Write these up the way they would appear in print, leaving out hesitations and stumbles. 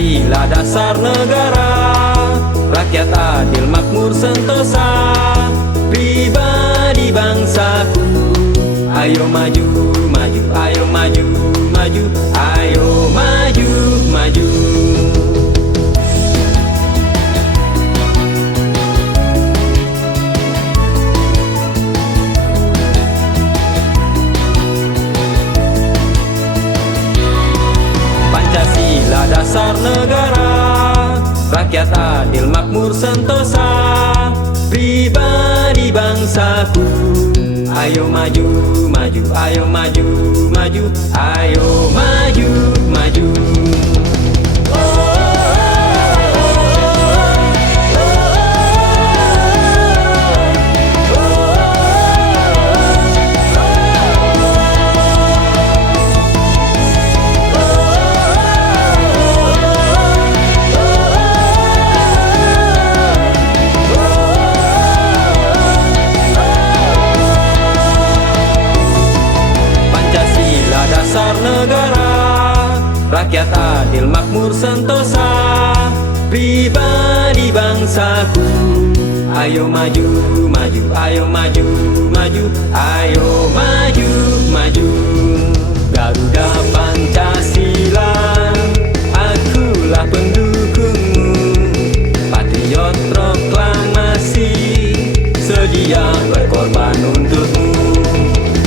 Pancasila dasar negara, rakyat adil makmur sentosa, pribadi bangsaku. Ayo maju, maju, ayo maju, maju, ayo maju, maju. Pancasila dasar negara, rakyat adil makmur sentosa, pribadi bangsaku. Ayo maju, maju, ayo maju, maju, ayo maju, maju. Dasar negara, rakyat adil makmur sentosa, pribadi bangsaku. Ayo maju, maju, ayo maju, maju, ayo maju, maju. Garuda Pancasila, akulah pendukungmu, patriot proklamasi, sedia berkorban untukmu.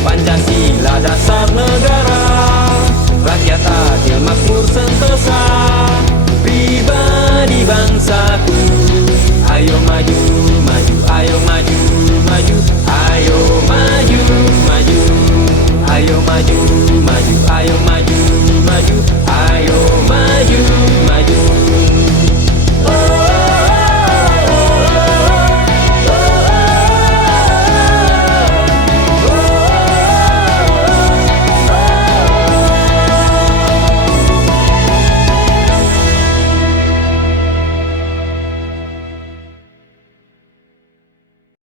Pancasila dasar negara, rakyat adil makmur sentosa, pribadi bangsaku.